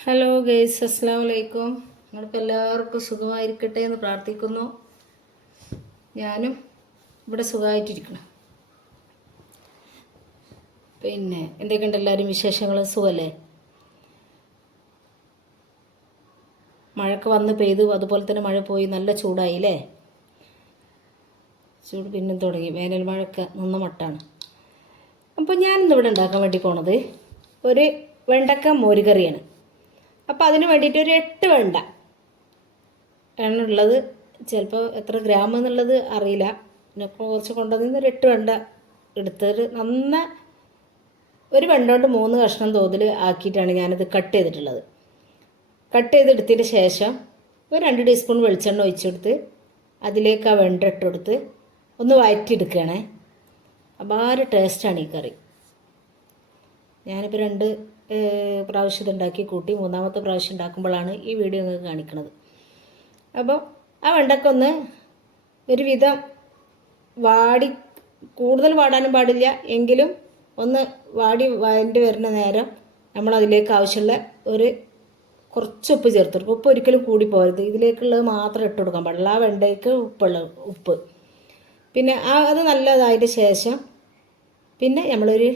Hello guys അസ്സാം വലൈക്കും നിങ്ങൾക്ക് എല്ലാവർക്കും സുഖമായിരിക്കട്ടെ എന്ന് പ്രാർത്ഥിക്കുന്നു. ഞാനും ഇവിടെ സുഖമായിട്ടിരിക്കണം പിന്നെ എന്തൊക്കെയുണ്ട് എല്ലാവരും വിശേഷങ്ങൾ? സുഖമല്ലേ? മഴക്ക് വന്ന് പെയ്തു. അതുപോലെ തന്നെ മഴ പോയി. നല്ല ചൂടായി ചൂടായില്ലേ ചൂട് പിന്നെ തുടങ്ങി. വേനൽ മഴക്ക് നിന്ന മട്ടാണ്. അപ്പോൾ ഞാനിന്ന് ഇവിടെ ഉണ്ടാക്കാൻ വേണ്ടി പോണത് ഒരു വെണ്ടക്ക മോരുകറിയാണ്. അപ്പോൾ അതിന് വേണ്ടിയിട്ട് ഒരു എട്ട് വെണ്ട. ആണ് ഉള്ളത് ചിലപ്പോൾ എത്ര ഗ്രാം എന്നുള്ളത് അറിയില്ല. പിന്നെ കുറച്ച് കൊണ്ടുവന്ന് ഒരു എട്ട് വെണ്ട എടുത്തൊരു നന്ന ഒരു വെണ്ട കൊണ്ട് മൂന്ന് കഷ്ണം തോതിൽ ആക്കിയിട്ടാണ് ഞാനത് കട്ട് ചെയ്തിട്ടുള്ളത്. കട്ട് ചെയ്തെടുത്തതിന് ശേഷം ഒരു രണ്ട് ടീസ്പൂൺ വെളിച്ചെണ്ണ ഒഴിച്ചെടുത്ത് അതിലേക്ക് ആ വെണ്ട ഇട്ട് കൊടുത്ത് ഒന്ന് വഴറ്റിയെടുക്കുകയാണേ അപാര ടേസ്റ്റാണ് ഈ കറി. ഞാനിപ്പോൾ രണ്ട് പ്രാവശ്യം ഉണ്ടാക്കി കൂട്ടി. മൂന്നാമത്തെ പ്രാവശ്യം ഉണ്ടാക്കുമ്പോഴാണ് ഈ വീഡിയോ നിങ്ങൾക്ക് കാണിക്കുന്നത് അപ്പോൾ ആ വെണ്ടക്ക ഒന്ന് ഒരുവിധം വാടി കൂടുതൽ വാടാനും പാടില്ല. എങ്കിലും ഒന്ന് വാടി വഴണ്ടി വരുന്ന നേരം നമ്മൾ അതിലേക്ക് ആവശ്യമുള്ള ഒരു കുറച്ച് ഉപ്പ് ചേർത്ത് ഉപ്പ് ഒരിക്കലും കൂടി പോകരുത്. ഇതിലേക്കുള്ളത് മാത്രം ഇട്ട് കൊടുക്കാൻ പാടില്ല. ആ വെണ്ടയ്ക്ക് ഉപ്പുള്ള ഉപ്പ്. പിന്നെ ആ അത് നല്ലതായതിന് ശേഷം പിന്നെ നമ്മളൊരു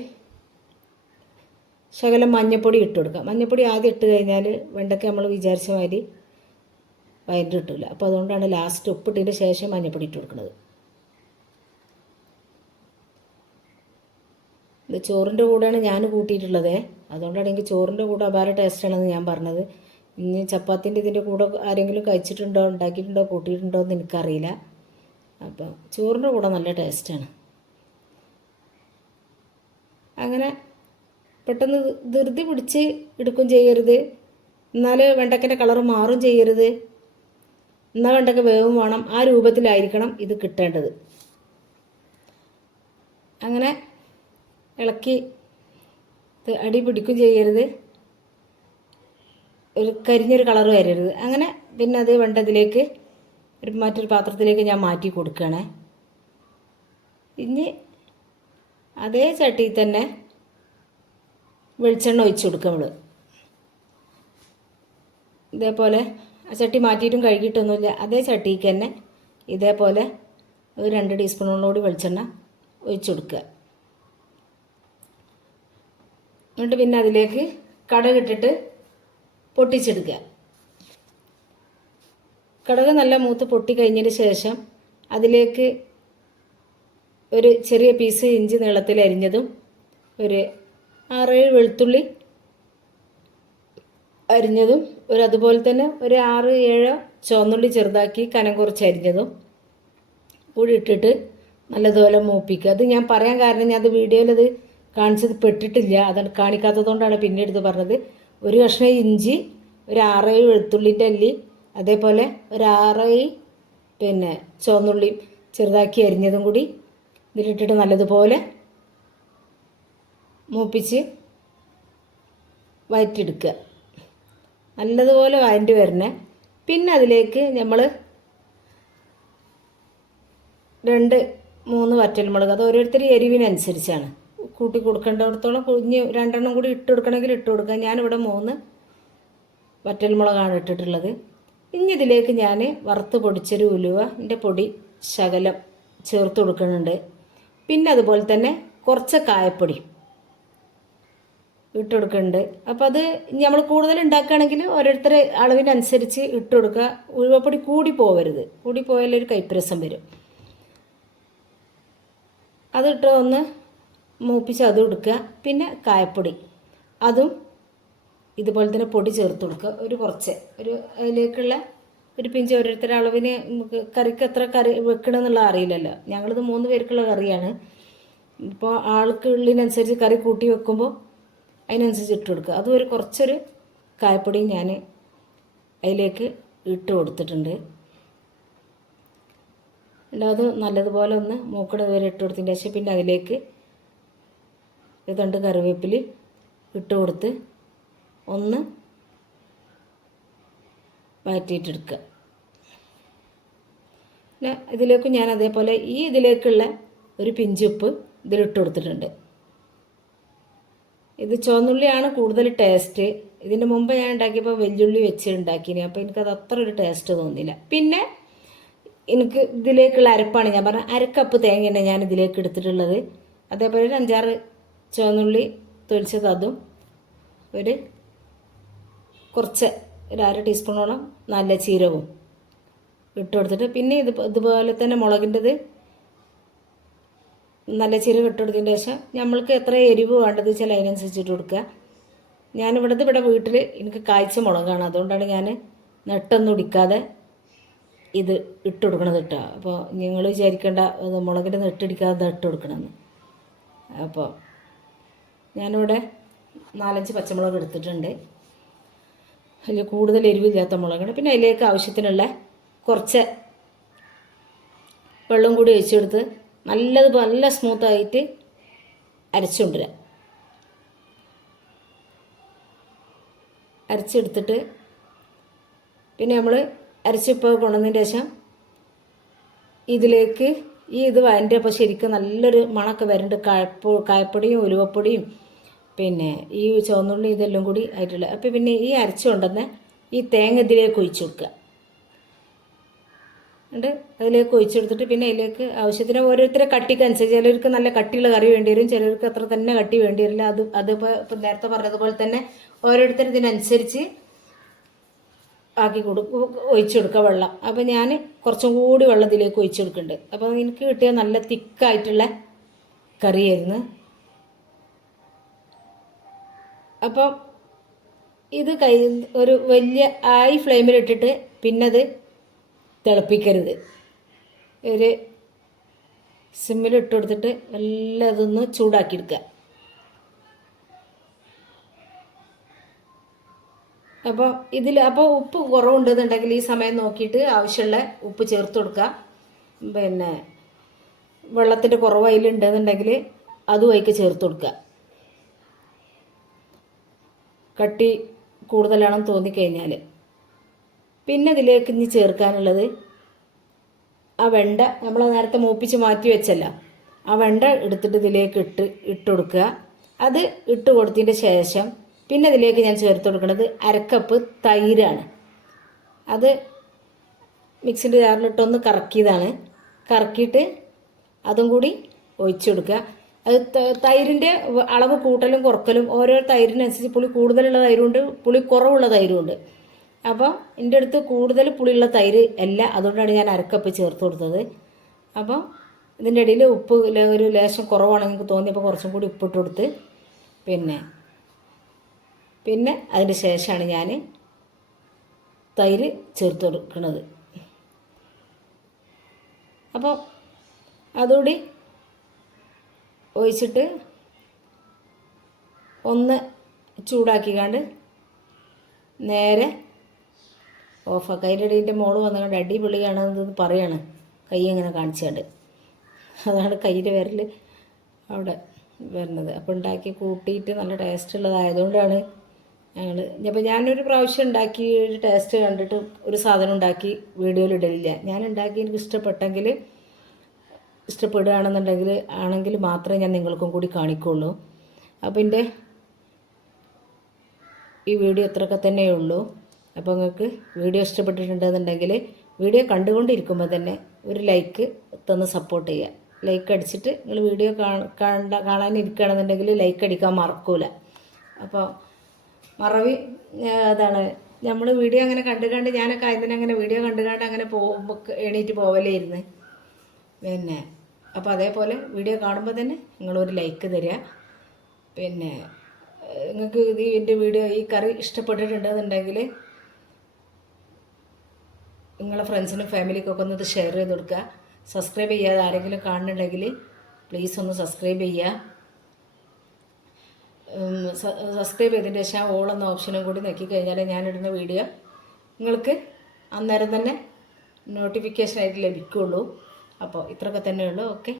ശകലം മഞ്ഞപ്പൊടി ഇട്ട് കൊടുക്കുക മഞ്ഞപ്പൊടി ആദ്യം ഇട്ട് കഴിഞ്ഞാൽ വെണ്ടയ്ക്ക നമ്മൾ വിചാരിച്ച മാതിരി വയറ്റ് കിട്ടില്ല അപ്പോൾ അതുകൊണ്ടാണ് ലാസ്റ്റ് ഉപ്പിട്ടതിന് ശേഷം മഞ്ഞപ്പൊടി ഇട്ട് കൊടുക്കുന്നത്. ഇത് ചോറിന്റെ കൂടെയാണ് ഞാൻ കൂട്ടിയിട്ടുള്ളത്. അതുകൊണ്ടാണ് എനിക്ക് ചോറിന്റെ കൂടെ അപാര ടേസ്റ്റാണെന്ന് ഞാൻ പറഞ്ഞത്. ഇനി ചപ്പാത്തിന്റെ ഇതിന്റെ കൂടെ ആരെങ്കിലും കഴിച്ചിട്ടുണ്ടോ ഉണ്ടാക്കിയിട്ടുണ്ടോ കൂട്ടിയിട്ടുണ്ടോ എന്ന് എനിക്കറിയില്ല. അപ്പം ചോറിന്റെ കൂടെ നല്ല ടേസ്റ്റാണ് അങ്ങനെ പെട്ടെന്ന് ധൃതി പിടിച്ച് എടുക്കും ചെയ്യരുത്. എന്നാൽ വെണ്ടക്കന്റെ കളർ മാറും ചെയ്യരുത്. എന്നാൽ വെണ്ടക്ക വേവും വേണം. ആ രൂപത്തിലായിരിക്കണം ഇത് കിട്ടേണ്ടത്. അങ്ങനെ ഇളക്കി ഇത് അടി പിടിക്കും ചെയ്യരുത്. ഒരു കരിഞ്ഞൊരു കളർ വരരുത്. അങ്ങനെ പിന്നെ അത് വെണ്ടതിലേക്ക് ഒരു മറ്റൊരു പാത്രത്തിലേക്ക് ഞാൻ മാറ്റി കൊടുക്കുകയാണേ. ഇനി അതേ ചട്ടിയിൽ തന്നെ വെളിച്ചെണ്ണ ഒഴിച്ച് കൊടുക്കുക നമ്മൾ ഇതേപോലെ ആ ചട്ടി മാറ്റിയിട്ടും കഴുകിയിട്ടൊന്നുമില്ല. അതേ ചട്ടിക്ക് തന്നെ ഇതേപോലെ ഒരു രണ്ട് ടീസ്പൂണോടുകൂടി വെളിച്ചെണ്ണ ഒഴിച്ചു കൊടുക്കുക. എന്നിട്ട് പിന്നെ അതിലേക്ക് കടകിട്ടിട്ട് പൊട്ടിച്ചെടുക്കുക. കടക് നല്ല മൂത്ത് പൊട്ടി കഴിഞ്ഞതിന് ശേഷം അതിലേക്ക് ഒരു ചെറിയ പീസ് ഇഞ്ചി നീളത്തിൽ അരിഞ്ഞതും ഒരു ആറേഴ് വെളുത്തുള്ളി അരിഞ്ഞതും ഒരു അതുപോലെ തന്നെ ഒരു ആറ് ഏഴ് ചുവന്നുള്ളി ചെറുതാക്കി കനം കുറച്ച് അരിഞ്ഞതും കൂടി ഇട്ടിട്ട് നല്ലതുപോലെ മൂപ്പിക്കുക. അത് ഞാൻ പറയാൻ കാരണം ഞാൻ അത് വീഡിയോയിൽ അത് കാണിച്ചത് പെട്ടിട്ടില്ല. അത് കാണിക്കാത്തതുകൊണ്ടാണ് പിന്നെ എടുത്ത് പറഞ്ഞത്. ഒരു കഷ്ണം ഇഞ്ചി ഒരു ആറേഴ് വെളുത്തുള്ളിന്റെ അല്ലി അതേപോലെ ഒരു ആറേഴ് പിന്നെ ചുവന്നുള്ളി ചെറുതാക്കി അരിഞ്ഞതും കൂടി ഇതിലിട്ടിട്ട് നല്ലതുപോലെ മൂപ്പിച്ച് വയറ്റെടുക്കുക നല്ലതുപോലെ വയറ്റി വരണേ. പിന്നെ അതിലേക്ക് നമ്മൾ രണ്ട് മൂന്ന് വറ്റൽമുളക് അത് ഓരോരുത്തർ എരിവിനനുസരിച്ചാണ്. കൂട്ടി കൊടുക്കേണ്ടിടത്തോളം കുഞ്ഞ് രണ്ടെണ്ണം കൂടി ഇട്ട് കൊടുക്കണമെങ്കിൽ ഇട്ട് കൊടുക്കുക. ഞാനിവിടെ മൂന്ന് വറ്റൽമുളകാണ് ഇട്ടിട്ടുള്ളത്. ഇനി ഇതിലേക്ക് ഞാൻ വറുത്ത് പൊടിച്ചൊരു ഉലുവന്റെ പൊടി ശകലം ചേർത്ത് കൊടുക്കുന്നുണ്ട്. പിന്നെ അതുപോലെ തന്നെ കുറച്ച് കായപ്പൊടി. ഇട്ട് കൊടുക്കുന്നുണ്ട് അപ്പോൾ അത് നമ്മൾ കൂടുതൽ ഉണ്ടാക്കുകയാണെങ്കിൽ ഓരോരുത്തരെ അളവിനനുസരിച്ച് ഇട്ട് കൊടുക്കുക ഉഴുവപ്പൊടി കൂടി പോവരുത്. കൂടി പോയാൽ ഒരു കൈപ്പരസം വരും. അതിട്ട് ഒന്ന് മൂപ്പിച്ച് അതും എടുക്കുക പിന്നെ കായപ്പൊടി. അതും ഇതുപോലെ തന്നെ പൊടി ചേർത്ത് കൊടുക്കുക. ഒരു കുറച്ച്. ഒരു അതിലേക്കുള്ള ഒരു പിഞ്ച് ഓരോരുത്തരുടെ അളവിന് നമുക്ക് കറിക്ക് എത്ര കറി വെക്കണമെന്നുള്ള അറിയില്ലല്ലോ. ഞങ്ങളിത് മൂന്ന് പേർക്കുള്ള കറിയാണ്. ഇപ്പോൾ ആൾക്ക് ഉള്ളിനനുസരിച്ച് കറി കൂട്ടി വെക്കുമ്പോൾ അതിനനുസരിച്ച് ഇട്ട് കൊടുക്കുക. അതും ഒരു കുറച്ചൊരു കായപ്പൊടിയും ഞാൻ അതിലേക്ക് ഇട്ട് കൊടുത്തിട്ടുണ്ട്. അത് നല്ലതുപോലെ ഒന്ന് മൂക്കട വരെ ഇട്ട് കൊടുത്തതിന്റെ ശേഷം പിന്നെ അതിലേക്ക് ഒരു കറിവേപ്പിൽ ഇട്ട് കൊടുത്ത് ഒന്ന് വഴറ്റിയിട്ടെടുക്കുക. പിന്നെ ഇതിലേക്ക് ഞാൻ അതേപോലെ ഈ ഇതിലേക്കുള്ള ഒരു പിഞ്ചുപ്പ് ഇതിലിട്ട് കൊടുത്തിട്ടുണ്ട്. ഇത് ചുവന്നുള്ളിയാണ് കൂടുതൽ ടേസ്റ്റ്. ഇതിന് മുമ്പ് ഞാൻ ഉണ്ടാക്കിയപ്പോൾ വെല്ലുള്ളി വെച്ച് ഉണ്ടാക്കിന്. അപ്പോൾ എനിക്കത് അത്ര ഒരു ടേസ്റ്റ് തോന്നിയില്ല. പിന്നെ എനിക്ക് ഇതിലേക്കുള്ള അരപ്പാണ് ഞാൻ പറഞ്ഞ അരക്കപ്പ് തേങ്ങയാണ് ഞാൻ ഇതിലേക്ക് എടുത്തിട്ടുള്ളത്. അതേപോലെ ഒരു അഞ്ചാറ് ചുവന്നുള്ളി തൊലിച്ചത് അതും ഒരു കുറച്ച് ഒരു അര ടീസ്പൂണോളം നല്ല ചീരവും ഇട്ട് കൊടുത്തിട്ട് പിന്നെ ഇത് ഇതുപോലെ തന്നെ മുളകിന്റെത് നല്ല ചിരി ഇട്ട് കൊടുത്തതിന് ശേഷം നമ്മൾക്ക് എത്ര എരിവ് വേണ്ടത് വെച്ചാൽ അതിനനുസരിച്ച് ഇട്ട് കൊടുക്കുക ഞാനിവിടുത്തെ ഇവിടെ വീട്ടിൽ എനിക്ക് കായ്ച്ച മുളകാണ്. അതുകൊണ്ടാണ് ഞാൻ നെട്ടൊന്നും ഇടിക്കാതെ ഇത് ഇട്ട് കൊടുക്കണത് ഇട്ടുക അപ്പോൾ നിങ്ങൾ വിചാരിക്കേണ്ട മുളകിന്റെ നെട്ടിടിക്കാതെ ഇട്ട് കൊടുക്കണമെന്ന് അപ്പോൾ ഞാനിവിടെ നാലഞ്ച് പച്ചമുളക് എടുത്തിട്ടുണ്ട്. അതിൽ കൂടുതൽ എരിവില്ലാത്ത മുളകാണ്. പിന്നെ അതിലേക്ക് ആവശ്യത്തിനുള്ള കുറച്ച് വെള്ളം കൂടി ഒഴിച്ചെടുത്ത് നല്ലത് നല്ല സ്മൂത്തായിട്ട് അരച്ചുകൊണ്ടുവരാം. അരച്ചെടുത്തിട്ട് പിന്നെ നമ്മൾ അരച്ചിപ്പോൾ കൊണ്ടുവന്നതിന് ശേഷം ഇതിലേക്ക് ഈ ഇത് അതിന്റെ അപ്പോൾ ശരിക്കും നല്ലൊരു മണമൊക്കെ വരുന്നുണ്ട് കായപ്പ കായപ്പൊടിയും ഉലുവപ്പൊടിയും പിന്നെ ഈ ചുവന്നുള്ളി ഇതെല്ലാം കൂടി ആയിട്ടുള്ള അപ്പോൾ പിന്നെ ഈ അരച്ചു കൊണ്ടുവന്ന് ഈ തേങ്ങ ഇതിലേക്ക് ഒഴിച്ചു കൊടുക്കുക. എന്നിട്ട് അതിലേക്ക് ഒഴിച്ചെടുത്തിട്ട് പിന്നെ അതിലേക്ക് ആവശ്യത്തിന് ഓരോരുത്തരെ കട്ടിക്കനുസരിച്ച് ചിലർക്ക് നല്ല കട്ടിയുള്ള കറി വേണ്ടി വരും ചിലർക്ക് അത്ര തന്നെ കട്ടി വേണ്ടി വരില്ല. അത് അതിപ്പോൾ ഇപ്പം നേരത്തെ പറഞ്ഞതുപോലെ തന്നെ ഓരോരുത്തർ ഇതിനനുസരിച്ച് ആക്കി കൊടുക്കും ഒഴിച്ചു കൊടുക്കുക വെള്ളം. അപ്പോൾ ഞാൻ കുറച്ചും കൂടി വെള്ളം ഇതിലേക്ക് ഒഴിച്ചു കൊടുക്കുന്നുണ്ട് അപ്പോൾ എനിക്ക് കിട്ടിയ നല്ല തിക്കായിട്ടുള്ള കറിയായിരുന്നു. അപ്പം ഇത് കൈ ഒരു വലിയ ആയി ഫ്ലെയിമിലിട്ടിട്ട് പിന്നത് തിളപ്പിക്കരുത്. ഒരു സിമ്മിലിട്ട് കൊടുത്തിട്ട് എല്ലാം അതൊന്ന് ചൂടാക്കി എടുക്കുക അപ്പോൾ ഇതിൽ അപ്പോൾ ഉപ്പ് കുറവുണ്ടെന്നുണ്ടെങ്കിൽ ഈ സമയം നോക്കിയിട്ട് ആവശ്യമുള്ള ഉപ്പ് ചേർത്ത് കൊടുക്കുക. പിന്നെ വെള്ളത്തിന്റെ കുറവ് അതിലുണ്ടെന്നുണ്ടെങ്കിൽ അതും അതിക്ക് ചേർത്ത് കൊടുക്കുക. കട്ടി കൂടുതലാണെന്ന് തോന്നിക്കഴിഞ്ഞാൽ പിന്നെ ഇതിലേക്ക് ഇനി ചേർക്കാനുള്ളത് ആ വെണ്ട നമ്മൾ നേരത്തെ മൂപ്പിച്ച് മാറ്റി വെച്ചല്ല. ആ വെണ്ട എടുത്തിട്ട് ഇതിലേക്ക് ഇട്ട് ഇട്ട് കൊടുക്കുക അത് ഇട്ട് കൊടുത്തതിന്റെ ശേഷം പിന്നെ ഇതിലേക്ക് ഞാൻ ചേർത്ത് കൊടുക്കുന്നത് അരക്കപ്പ് തൈരാണ്. അത് മിക്സിന്റെ ജാറിലിട്ടൊന്ന് കറക്കിയതാണ്. കറക്കിയിട്ട് അതും കൂടി ഒഴിച്ചു കൊടുക്കുക. അത് തൈരിന്റെ അളവ് കൂട്ടലും കുറക്കലും ഓരോ തൈരിനനുസരിച്ച് പുളി കൂടുതലുള്ള തൈരുണ്ട് പുളി കുറവുള്ള തൈരുണ്ട്. അപ്പോൾ എന്റെ അടുത്ത് കൂടുതൽ പുളിയുള്ള തൈര് അല്ല അതുകൊണ്ടാണ് ഞാൻ അരക്കപ്പ് ചേർത്ത് കൊടുത്തത്. അപ്പോൾ ഇതിന്റെ ഇടയിൽ ഉപ്പ് ഒരു ലേശം കുറവാണെന്ന് എനിക്ക് തോന്നിയപ്പോൾ കുറച്ചും കൂടി ഉപ്പിട്ട് കൊടുത്ത് പിന്നെ പിന്നെ അതിന് ശേഷമാണ് ഞാൻ തൈര് ചേർത്ത് കൊടുക്കുന്നത് അപ്പോൾ അതുകൂടി ഒഴിച്ചിട്ട് ഒന്ന് ചൂടാക്കിക്കാണ്ട് നേരെ ഓഫാക്കുക അതിന്റെ മോൾ വന്നുകൊണ്ട് അടിപൊളിയാണെന്ന് പറയാണ്. കൈ ഇങ്ങനെ കാണിച്ചുകൊണ്ട് അതാണ് കയ്യിന്റെ വിരൽ അവിടെ വരുന്നത്. അപ്പോൾ ഉണ്ടാക്കി കൂട്ടിയിട്ട് നല്ല ടേസ്റ്റ് ഉള്ളതായതുകൊണ്ടാണ് ഞങ്ങൾ അപ്പോൾ ഞാനൊരു പ്രാവശ്യം ഉണ്ടാക്കി ഒരു ടേസ്റ്റ് കണ്ടിട്ട് ഒരു സാധനം ഉണ്ടാക്കി വീഡിയോയിൽ ഇടലില്ല. ഞാൻ ഉണ്ടാക്കി എനിക്ക് ഇഷ്ടപ്പെട്ടെങ്കിൽ ഇഷ്ടപ്പെടുകയാണെന്നുണ്ടെങ്കിൽ ആണെങ്കിൽ മാത്രമേ ഞാൻ നിങ്ങൾക്കും കൂടി കാണിക്കുള്ളൂ. അപ്പോൾ എന്റെ ഈ വീഡിയോ ഇത്രയൊക്കെ തന്നെയേ ഉള്ളൂ. അപ്പോൾ നിങ്ങൾക്ക് വീഡിയോ ഇഷ്ടപ്പെട്ടിട്ടുണ്ടെന്നുണ്ടെങ്കിൽ വീഡിയോ കണ്ടുകൊണ്ടിരിക്കുമ്പോൾ തന്നെ ഒരു ലൈക്ക് തന്ന് സപ്പോർട്ട് ചെയ്യുക ലൈക്ക് അടിച്ചിട്ട് നിങ്ങൾ വീഡിയോ കാണ കാണാനിരിക്കുകയാണെന്നുണ്ടെങ്കിൽ ലൈക്ക് അടിക്കാൻ മറക്കൂല. അപ്പോൾ മറവി അതാണ്. നമ്മൾ വീഡിയോ അങ്ങനെ കണ്ടു കണ്ട് ഞാനൊക്കെ അതിനെ അങ്ങനെ വീഡിയോ കണ്ടു കണ്ട് അങ്ങനെ പോകുമ്പോൾ എണീറ്റ് പോവലായിരുന്നു പിന്നെ അപ്പോൾ അതേപോലെ വീഡിയോ കാണുമ്പോൾ തന്നെ നിങ്ങളൊരു ലൈക്ക് തരിക പിന്നെ നിങ്ങൾക്ക് ഇത് എന്റെ വീഡിയോ ഈ കറി ഇഷ്ടപ്പെട്ടിട്ടുണ്ടെന്നുണ്ടെങ്കിൽ നിങ്ങളെ ഫ്രണ്ട്സിനും ഫാമിലിക്കൊക്കെ ഒന്ന് ഇത് ഷെയർ ചെയ്ത് കൊടുക്കുക. സബ്സ്ക്രൈബ് ചെയ്യാതെ ആരെങ്കിലും കാണുന്നുണ്ടെങ്കിൽ പ്ലീസ് ഒന്ന് സബ്സ്ക്രൈബ് ചെയ്യുക. സബ്സ്ക്രൈബ് ചെയ്തതിന് ശേഷം ഓൾ എന്ന ഓപ്ഷനും കൂടി നോക്കിക്കഴിഞ്ഞാൽ ഞാനിടുന്ന വീഡിയോ നിങ്ങൾക്ക് അന്നേരം തന്നെ നോട്ടിഫിക്കേഷനായിട്ട് ലഭിക്കുള്ളൂ. അപ്പോൾ ഇത്രയൊക്കെ തന്നെയുള്ളൂ. ഓക്കെ